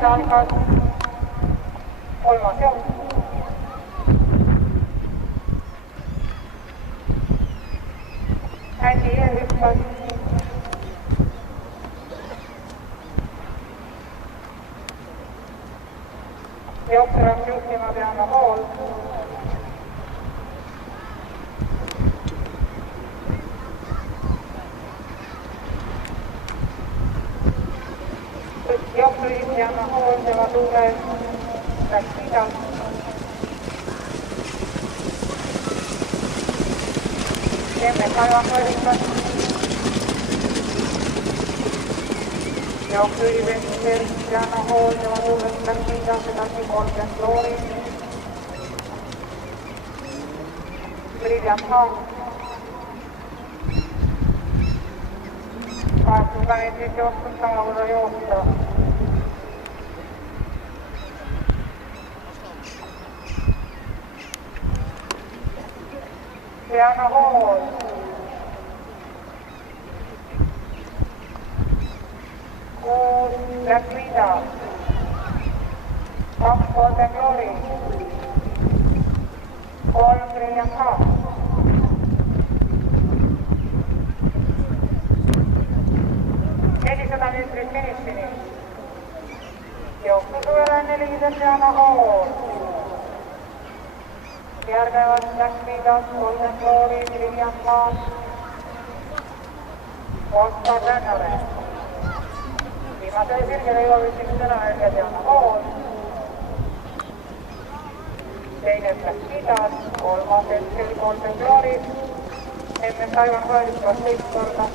nüüd algas kolmas jook. Hästi hüppas. Jooksevaks juhtima peame pool. Jooksuliit jääme hooldava tuules läks pidalt. Teeme kaevakõrikas. Jooksuliivestel jääme hooldava tuules läks pidalt, edasi 30 loori. Brilliant Hang. 8 meetrit jooksnud samavõrra jooksa. Peame hool. Kuus läks lida. 2 Golden Glory. 3 Brilliant Hang. 400 meetrit finišini. Jooksusuveräänne liides peame hool. Järgnevad läks liidas Golden Glory, Brilliant Hang, Oskar Rännare. Viimasele sirgele jõuavisin sõna välja peame hool. Teines läks liidas, kolmas hetkel Golden Glory. Emme Taiwan Valikas teist korda.